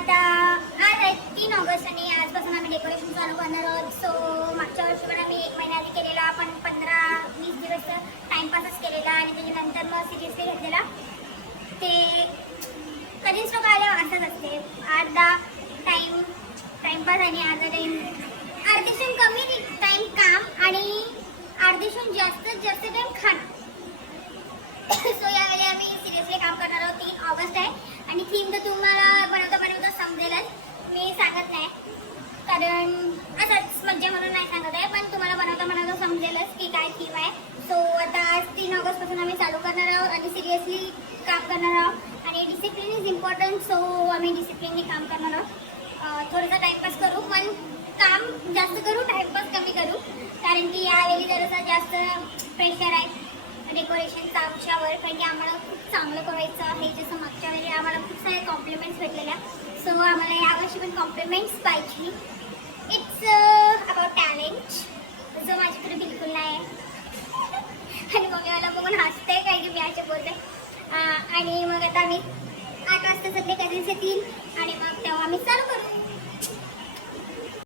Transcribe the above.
आता आज आहे 3 ऑगस्ट आणि आजपासून आम्ही डेकोरेशन चालू करणार आहोत. सो मागच्या वर्षी पण आम्ही 1 महिना आधी केलेला, आपण 15-20 दिवस टाईमपासच केलेला आणि त्याच्यानंतर मग सिरियसली घेतलेला. ते कधीच लोक आले असंच असते, अर्धा टाईमपास आणि अर्धा अर्धेशून कमी टाईम काम आणि अर्धेशून जास्तीत जास्त टाईम खाणं. सो यावेळी आम्ही सिरियसली काम करणार आहोत. 3 ऑगस्ट आहे आणि थीम तर तुम्हाला बनवता समजेलच, मी सांगत नाही कारण असंच मज्जा म्हणून नाही सांगत आहे, पण तुम्हाला बनवता समजेलच की काय थीम आहे. सो आता आज 3 ऑगस्टपासून आम्ही चालू करणार आहोत आणि सिरियसली काम करणार आहोत आणि डिसिप्लिन इज इम्पॉर्टंट. सो आम्ही डिसिप्लिनने काम करणार आहोत. थोडासा टाईमपास करू, पण काम जास्त करू, टाईमपास कमी करू, कारण की यावेळी जरासा जास्त प्रेशर आहे डेकोरेशनचा आमच्यावर, कारण की आम्हाला खूप चांगलं करायचं आहे. जसं मागच्या वेळी आम्हाला खूप सारे कॉम्प्लिमेंट्स भेटलेल्या, सो आम्हाला यावर्षी पण कॉम्प्लिमेंट्स पाहिजे. इट्स अबाउट टॅलेंट, जो माझ्याकडे बिलकुल नाही आहे. आणि मग मला बघून हसते काय की मी असे बोलते. आणि मग आता आम्ही 8 वाजता सगळे कझिन्स येतील आणि मग तेव्हा आम्ही चालू करू.